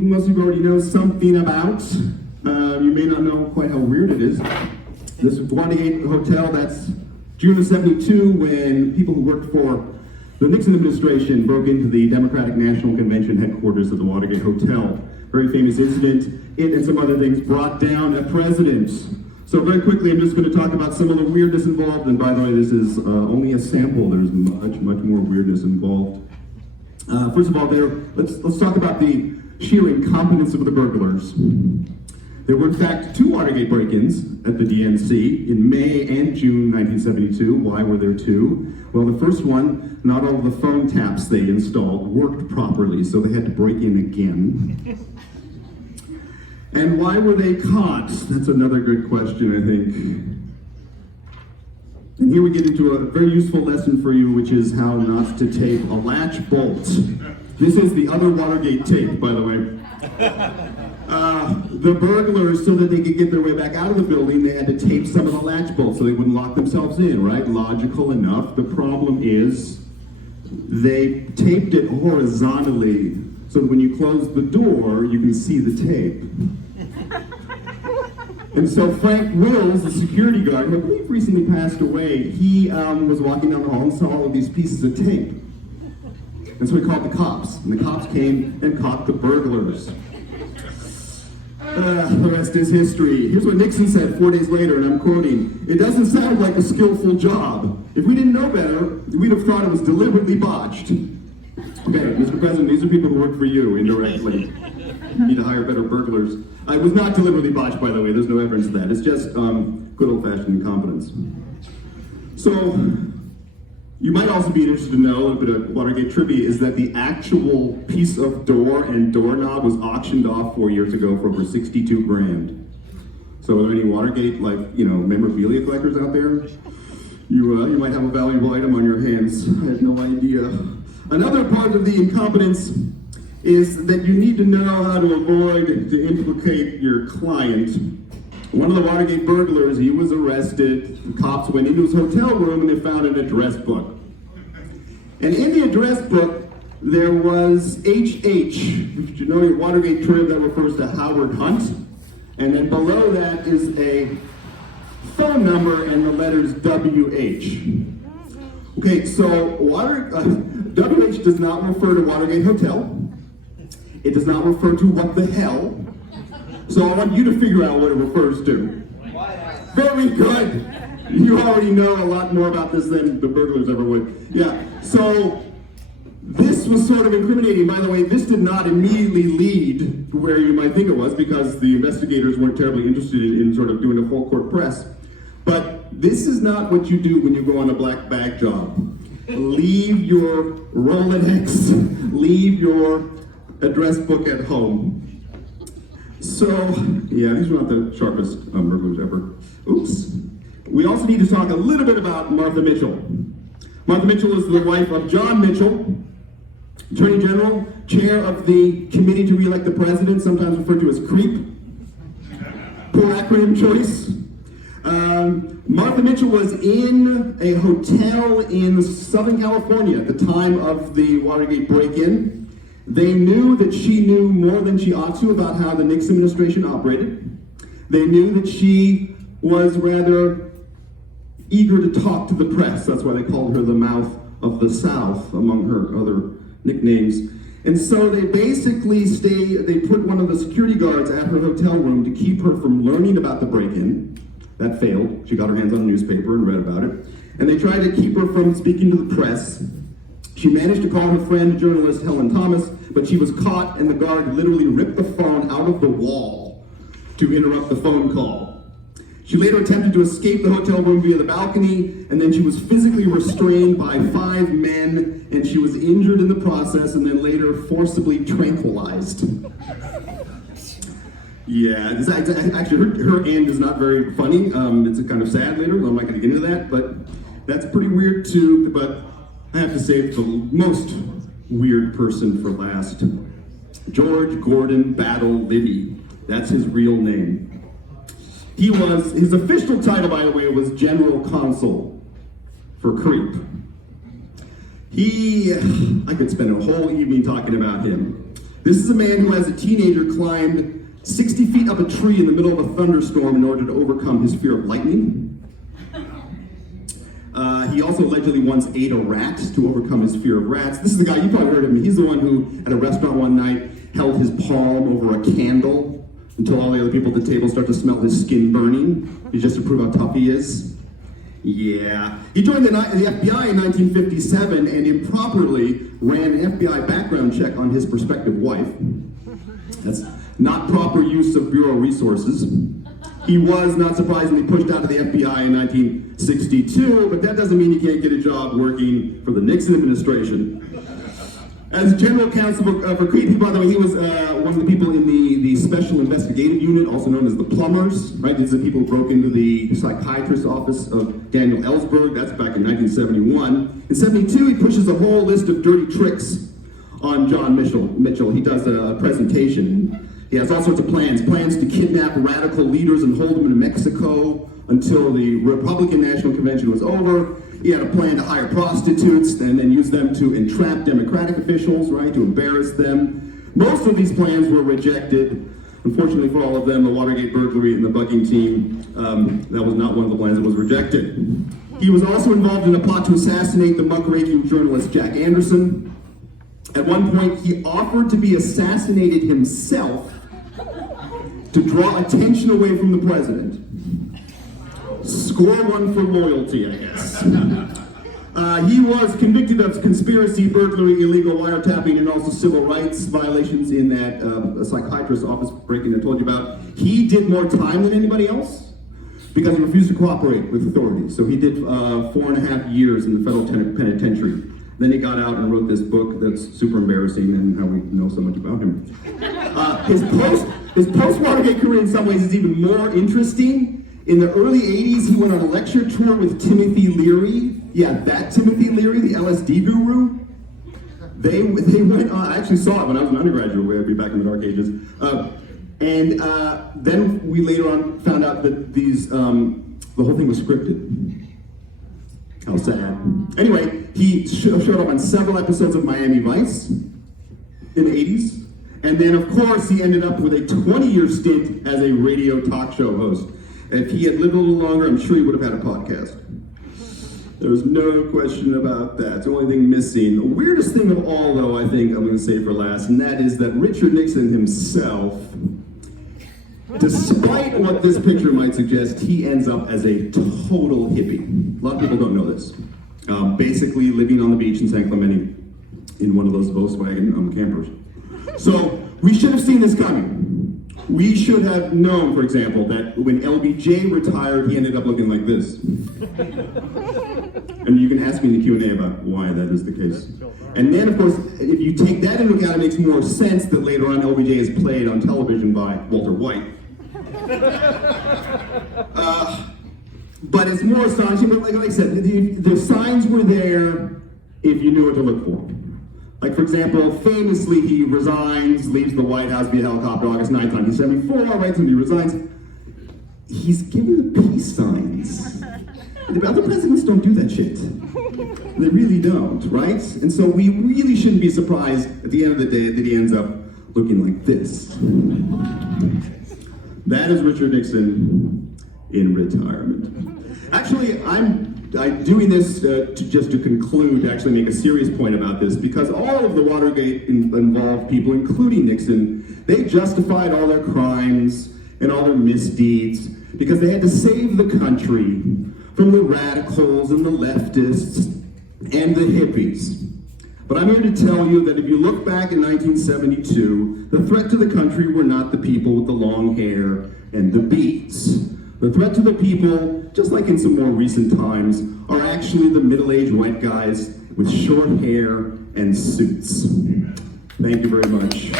most of you already know something about. You may not know quite how weird it is. This is Watergate Hotel, that's June of '72, when people who worked for the Nixon administration broke into the Democratic National Convention headquarters of the Watergate Hotel. Very famous incident. It and some other things brought down a president. So very quickly, I'm just going to talk about some of the weirdness involved. And by the way, this is only a sample. There's much more weirdness involved. First of all, let's talk about the sheer incompetence of the burglars. There were in fact 2 Watergate break-ins at the DNC in May and June 1972. Why were there 2? Well, the first one, not all of the phone taps they installed worked properly, so they had to break in again. And why were they caught? That's another good question, I think. And here we get into a very useful lesson for you, which is how not to tape a latch bolt. This is the other Watergate tape, by the way. The burglars, so that they could get their way back out of the building, they had to tape some of the latch bolts so they wouldn't lock themselves in, right? Logical enough. The problem is they taped it horizontally so that when you close the door, you can see the tape. And so Frank Wills, the security guard, who I believe recently passed away, he was walking down the hall and saw all of these pieces of tape. And so he called the cops, and the cops came and caught the burglars. The rest is history. Here's what Nixon said 4 days later, and I'm quoting, "It doesn't sound like a skillful job. If we didn't know better, we'd have thought it was deliberately botched." Okay, Mr. President, these are people who work for you indirectly. You need to hire better burglars. It was not deliberately botched, by the way. There's no evidence of that. It's just good old-fashioned incompetence. So, you might also be interested to know, a bit of Watergate trivia, is that the actual piece of door and doorknob was auctioned off 4 years ago for over 62 grand. So are there any Watergate, memorabilia collectors out there? You might have a valuable item on your hands. I have no idea. Another part of the incompetence is that you need to know how to avoid to implicate your client. One of the Watergate burglars, he was arrested. The cops went into his hotel room and they found an address book. And in the address book, there was HH, which you know your Watergate term that refers to Howard Hunt. And then below that is a phone number and the letters WH. Okay, so WH does not refer to Watergate Hotel. It does not refer to what the hell. So I want you to figure out what it refers to. Very good. You already know a lot more about this than the burglars ever would. Yeah, so this was sort of incriminating. By the way, this did not immediately lead to where you might think it was because the investigators weren't terribly interested in sort of doing a full court press. But this is not what you do when you go on a black bag job. Leave your Rolodex, leave your address book at home. So, yeah, these were not the sharpest burglars ever. Oops. We also need to talk a little bit about Martha Mitchell. Martha Mitchell is the wife of John Mitchell, Attorney General, chair of the Committee to Re-elect the President, sometimes referred to as CREEP. Poor acronym choice. Martha Mitchell was in a hotel in Southern California at the time of the Watergate break-in. They knew that she knew more than she ought to about how the Nixon administration operated. They knew that she was rather eager to talk to the press. That's why they called her the mouth of the South, among her other nicknames. And so they basically they put one of the security guards at her hotel room to keep her from learning about the break-in. That failed. She got her hands on a newspaper and read about it. And they tried to keep her from speaking to the press. She managed to call her friend, journalist Helen Thomas, but she was caught and the guard literally ripped the phone out of the wall to interrupt the phone call. She later attempted to escape the hotel room via the balcony, and then she was physically restrained by 5 men, and she was injured in the process and then later forcibly tranquilized. Yeah, actually her end is not very funny. It's kind of sad later, I'm not going to get into that, but that's pretty weird too. But I have to save the most weird person for last. George Gordon Battle Libby. That's his real name. His official title, by the way, was General Consul for CREEP. I could spend a whole evening talking about him. This is a man who, as a teenager, climbed 60 feet up a tree in the middle of a thunderstorm in order to overcome his fear of lightning. He also allegedly once ate a rat to overcome his fear of rats. This is the guy, you probably heard of him. He's the one who, at a restaurant one night, held his palm over a candle until all the other people at the table start to smell his skin burning. He's just to prove how tough he is. Yeah. He joined the FBI in 1957 and improperly ran an FBI background check on his prospective wife. That's not proper use of Bureau resources. He was, not surprisingly, pushed out of the FBI in 1962, but that doesn't mean he can't get a job working for the Nixon administration. As general counsel for Creed, by the way, he was one of the people in the Special Investigative Unit, also known as the Plumbers, right? These are the people who broke into the psychiatrist's office of Daniel Ellsberg. That's back in 1971. In 72, he pushes a whole list of dirty tricks on John Mitchell. He does a presentation. He has all sorts of plans to kidnap radical leaders and hold them in Mexico until the Republican National Convention was over. He had a plan to hire prostitutes and then use them to entrap Democratic officials, right, to embarrass them. Most of these plans were rejected. Unfortunately for all of them, the Watergate burglary and the bugging team, that was not one of the plans that was rejected. He was also involved in a plot to assassinate the muckraking journalist Jack Anderson. At one point, he offered to be assassinated himself to draw attention away from the president. Score one for loyalty, I guess. He was convicted of conspiracy, burglary, illegal wiretapping, and also civil rights violations in that psychiatrist's office break-in I told you about. He did more time than anybody else because he refused to cooperate with authorities. So he did 4.5 years in the federal penitentiary. Then he got out and wrote this book that's super embarrassing and how we know so much about him. His post-Watergate career in some ways is even more interesting. In the early 80s, he went on a lecture tour with Timothy Leary. Yeah, that Timothy Leary, the LSD guru. They went on, I actually saw it when I was an undergraduate, way I'd be back in the dark ages. Then we later on found out that the whole thing was scripted. How sad. Anyway, he showed up on several episodes of Miami Vice in the 80s. And then, of course, he ended up with a 20-year stint as a radio talk show host. If he had lived a little longer, I'm sure he would have had a podcast. There's no question about that. It's the only thing missing. The weirdest thing of all, though, I think I'm going to say for last, and that is that Richard Nixon himself, despite what this picture might suggest, he ends up as a total hippie. A lot of people don't know this. Basically living on the beach in San Clemente in one of those Volkswagen campers. So we should have seen this coming. We should have known, for example, that when LBJ retired, he ended up looking like this. And you can ask me in the Q&A about why that is the case. And then, of course, if you take that into account, it makes more sense that later on LBJ is played on television by Walter White. But it's more astonishing, but like I said, the signs were there if you knew what to look for. Like, for example, famously, he resigns, leaves the White House via helicopter August 9th, 1974, right, and he resigns. He's given the peace signs. The other presidents don't do that shit. They really don't, right? And so we really shouldn't be surprised at the end of the day that he ends up looking like this. That is Richard Nixon in retirement. Actually, I'm doing this to conclude, to actually make a serious point about this, because all of the Watergate involved people, including Nixon, they justified all their crimes and all their misdeeds because they had to save the country from the radicals and the leftists and the hippies. But I'm here to tell you that if you look back in 1972, the threat to the country were not the people with the long hair and the beads. The threat to the people, just like in some more recent times, are actually the middle-aged white guys with short hair and suits. Thank you very much.